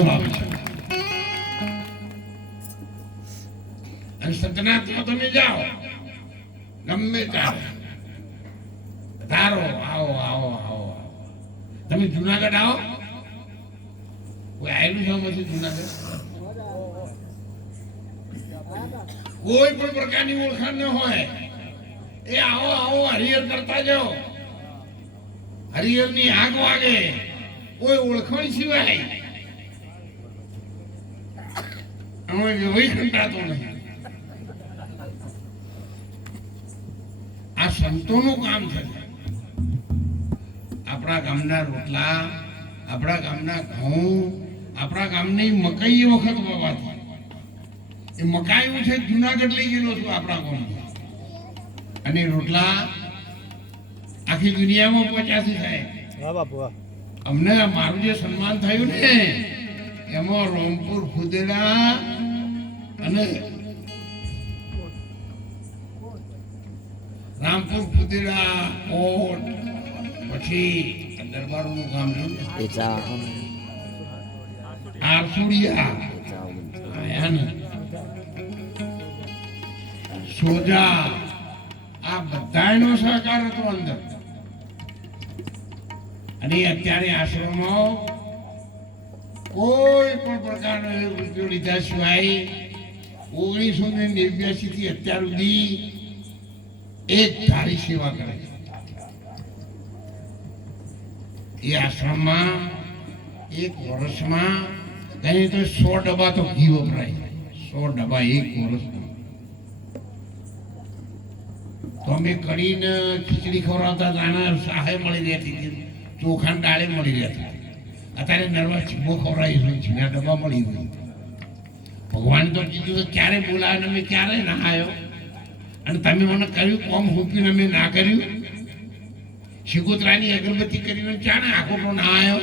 લાવે છે અને સંતનાથમાં તમે જાઓ ગમે ત્યારે ધારો આવો આવો આવો તમે જુનાગઢ આવો કોઈ આવેલું છે આમાંથી જુનાગઢ કોઈ પણ પ્રકારની ઓળખાણ ન હોય એ આવો આવો હરિહર કરતા જાઓ હરિહરની આગ વાગે કોઈ ઓળખાણ સિવાય અમે વ્યવહાર કંટાતો નહીં. આ સંતોનું કામ છે. આપણા ગામના રોટલા આપણા ગામના ઘઉં આપણા ગામની મકાઈ એ વખત વવાતી એ મકાયું છે જુનાગઢ લઈ ગયેલો છું આપણા ગામમાં અને રોટલા આખી દુનિયામાં પચાસી થાય અમને મારું જે સન્માન થયું ને એમાં રોમપુર ફુદેડા અને રામપુર ફુદેડા કોટ. પછી દરબારનું ગામ જોયું આરસુડિયા. આયા સોજા. આ બધાનો સહકાર હતો અંદર. અને અત્યારે આશ્રમો કોઈ પણ પ્રકારનો લીધા સિવાય ઓગણીસો ને નેવ્યાસી થી અત્યાર સુધી એક ધારી સેવા કરે છે. એ આશ્રમમાં એક વર્ષમાં કહીએ તો સો ડબ્બા તો ઘી વપરાય સો ડબ્બા એક વર્ષમાં. તો અમે કરીને ખીચડી ખવડાવતા દાણા સહાય મળી રહેતી હતી. ચોખાને દાળે મળી રહેતી અત્યારે નરવા છીબો છે છીના ડબ્બા મળી ગયું ભગવાન તો કીધું ક્યારે બોલાવે અમે ક્યારે ના અને તમે મને કર્યું કોમ મૂક્યું અમે ના કર્યું? શિકોતરાની અગરબત્તી કરીને ક્યારે આખો ના આવ્યો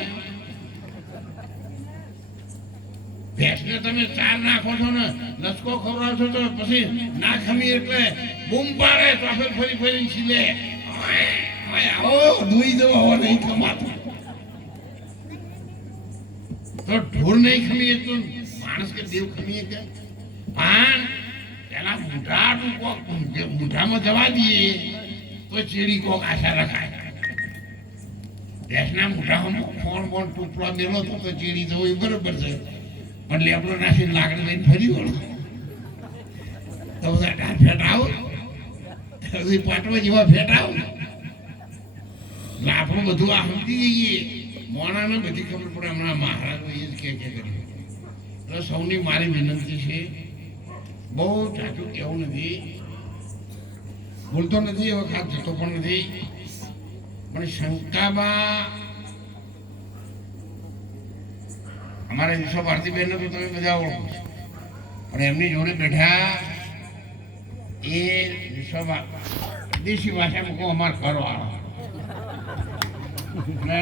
ભેંસને તમે ચાર નાખો છો ને લસકો ખવડાવો છો તો પછી ના ખમી એટલે બૂમ પાડે, તો ફેર ફરી ફરી છીલે. આવો ધોઈ દો હો નહીં ખમાતું. તો ઢોર નહીં ખમી તો માણસ કે દેવ ખમીએ કે? પણ પેલા મૂઢાનું કોક મૂઢામાં જવા દઈએ તો ચેડી કોક આશા રખાય. દેશના મૂઢામાં ફોન ફોન ટૂપડો મેળો તો તો ચેડી જવું એ બરોબર છે. પણ લેબડો નાખીને લાકડી લઈને ફરી વળો. તો બધા ઢાર ફેટ આવો. પાટવા જેવા ફેટ આવો. લાફો બધું આ સમજી જઈએ. મોણાને બધી ખબર પડે હમણાં મહારાજ એ કે કર્યું એટલે સૌની મારી વિનંતી છે, બહુ જાજુ કહેવું નથી. ભૂલતો નથી એ વખત જતો પણ નથી. પણ શંકામાં અમારા વિશ્વ ભારતીબેનને તો તમે બધા ઓળખો છો. પણ એમની જોડે બેઠા એ વિશ્વ દેશી ભાષામાં કહું અમાર ઘરો અને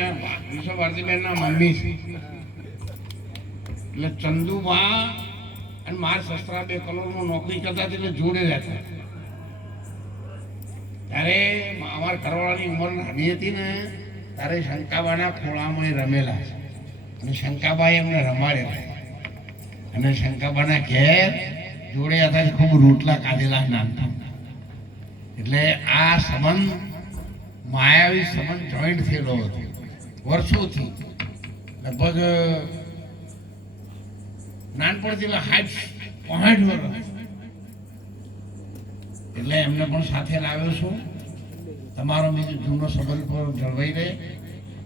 વિશ્વ ભારતીબેનના મમ્મી એટલે ચંદુબા અને મારા સસરા બે કલોલમાં નોકરી કરતા એટલે જોડે રહેતા ત્યારે અમારા ઘરવાળાની ઉંમર નાની હતી ને, ત્યારે શંકાબાના ખોળામાં રમેલા છે. અને શંકાબાએ એમને રમાડેલા અને શંકાબાના ઘેર જોડે હતા ખૂબ રોટલા કાઢેલા નાનતા એટલે આ સંબંધ માયાવી સંબંધ જોઈન્ટ થયેલો હતો. વર્ષોથી. લગભગ નાનપણથી હાઈટ પોઈન્ટ વર્ષ એટલે એમને પણ સાથે લાવ્યો છું. તમારો બીજો જૂનો સંબંધ પર જળવાઈ રહે.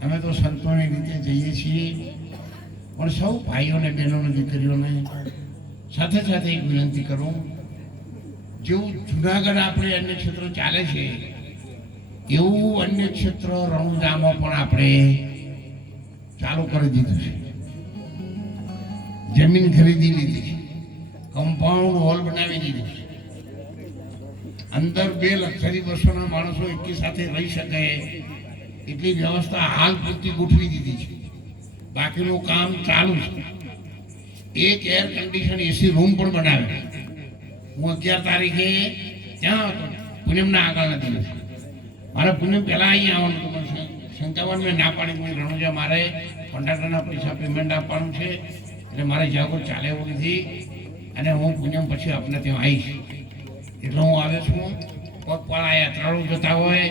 અમે તો સંતોની રીતે જઈએ છીએ. પણ સૌ ભાઈઓને બહેનોને દીકરીઓને સાથે સાથે એક વિનંતી કરું. જેવું જુનાગઢ આપણે અન્ય ક્ષેત્રો ચાલે છે, એવું અન્ય ક્ષેત્ર રણુજામાં પણ આપણે ચાલુ કરી દીધું છે. જમીન ખરીદી લીધી. છે કમ્પાઉન્ડ હોલ બનાવી દીધું. છે અંદર બે લક્ષરી બસોના માણસો એકી સાથે રહી શકે. એટલી વ્યવસ્થા હાલ પૂરતી ગોઠવી દીધી છે. બાકીનું કામ ચાલુ છે. એક એર કન્ડિશન એસી રૂમ પણ બનાવે. હું અગિયાર તારીખે ત્યાં હતો. પૂનમના આગળના દિવસે. મારે પૂનમ પહેલા અહીંયા આવવાનું હતું. પણ શંકાવન મેં ના પાડી. મેં રણુજા મારે કોન્ટ્રાક્ટરના પૈસા પેમેન્ટ આપવાનું છે. એટલે મારે જ્યાં કોઈ ચાલે એવું નથી. અને હું પૂનમ પછી આપને ત્યાં આવીશ. એટલે હું આવ્યો છું. પગપાળા યાત્રાળુ જતા હોય,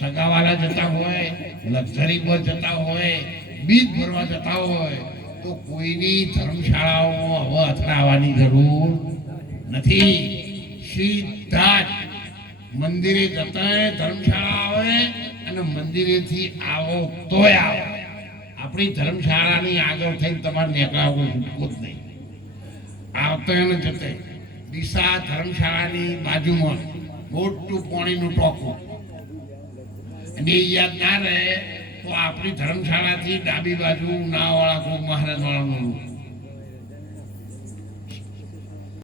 સગાવાલા જતા હોય, લક્ઝરી બસ જતા હોય, બીજ ભરવા જતા હોય, તો કોઈની ધર્મશાળાઓ હવે અથડાવાની જરૂર નથી. સીધા જ મંદિરે જતા ધર્મશાળા આવે અને મંદિરેથી આવો તોય આવો. આપણી ધર્મશાળાની આગળ થઈને તમારે નીકળાવવું છૂટકો જ નહીં. આવતો એને જતે દિશા ધર્મશાળાની બાજુમાં મોટું પાણીનું ટોકું. અને યાદ ના રહે તો આપણી ધર્મશાળાથી ડાબી બાજુ નાવાળા કોઈ મહારાજ વાળાનું